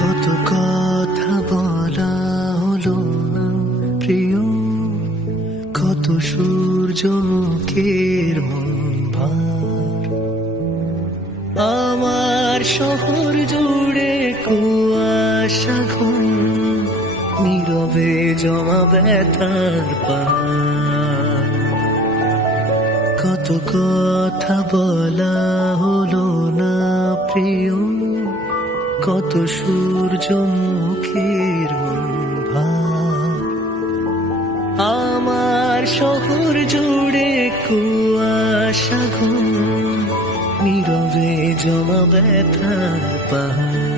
কত কথা বলা হলো না প্রিয়, কত সূর্যমুখীর মন ভার। আমার শহর জুড়ে কুয়াশা ঘন, নীরবে জমা ব্যথার পাহাড়। কত কথা বলা হলো না প্রিয়, কত সূর্যমুখীর মন ভার। আমার শহর জুড়ে কুয়াশা ঘন, নীরবে জমা ব্যথার পাহাড়।